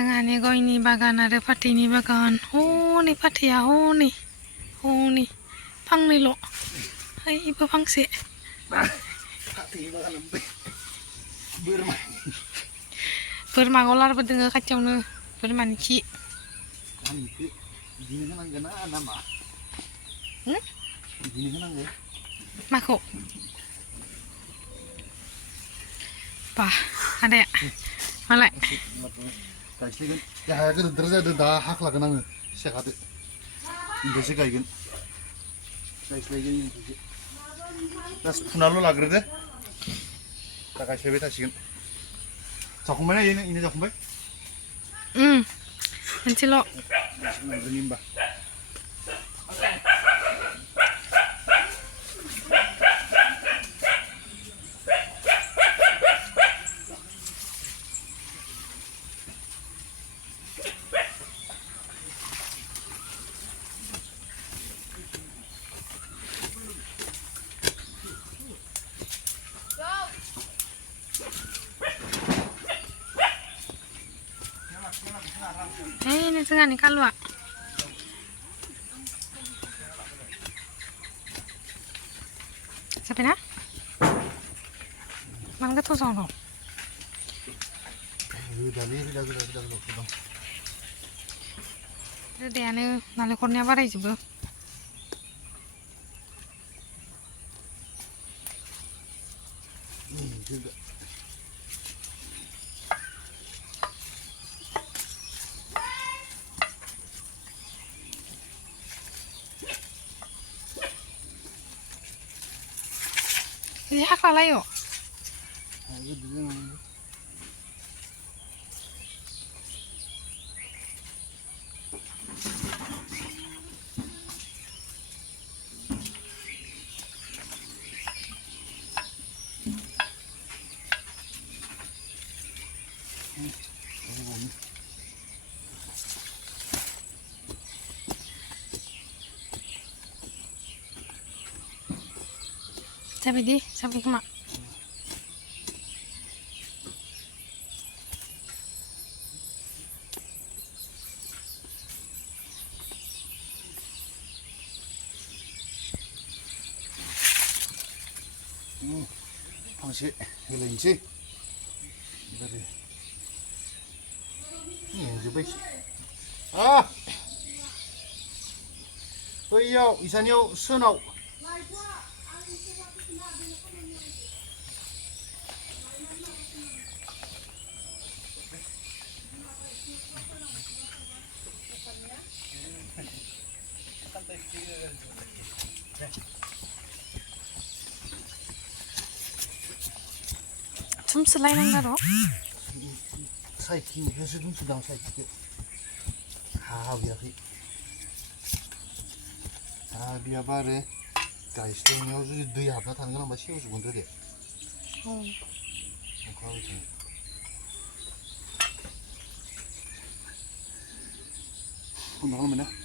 जोंहानि गयनि बागान आरो फाथैनि बागान हनै फाथैया हनै फांनैल' ओइबो फांसे बोरमा गलारबो दोङो खाथियावनो बोरमानि खि माखौ बा आदाया मालाय गायस्लायगोन देहाया गोदोर जादों दा हाख्लागोन आङो सेखादो ओमफ्रायसो गायगोन गायस्लायगोन ओमफ्रायसो जास्ट फुनाल' लाग्रोदो दा गायस्लायबाय थासिगोन जाखांबायना इनो जाखांबाय मोनसेल' होमबा ini जोंहानि कालुआ जाबायना मानो गोथाव जानो रोदायानो नालेंखरनिया बारायजोबो बिदि हाख्लालायो जाबाय खोमा फांसे होलायनोसै जोब्बाय बैयाव इसानियाव सोनाव tumsलायनांगौ र' साइखिनिखौसो दोनसुदां साइखिखौ हाबियाखै हाबियाबा आरो गायस्लायनायाव जुदि दै हाबना थानो गोनांबा सेवजोबगोन दे अखा हाबाय थानाय फुना खालामबाय ना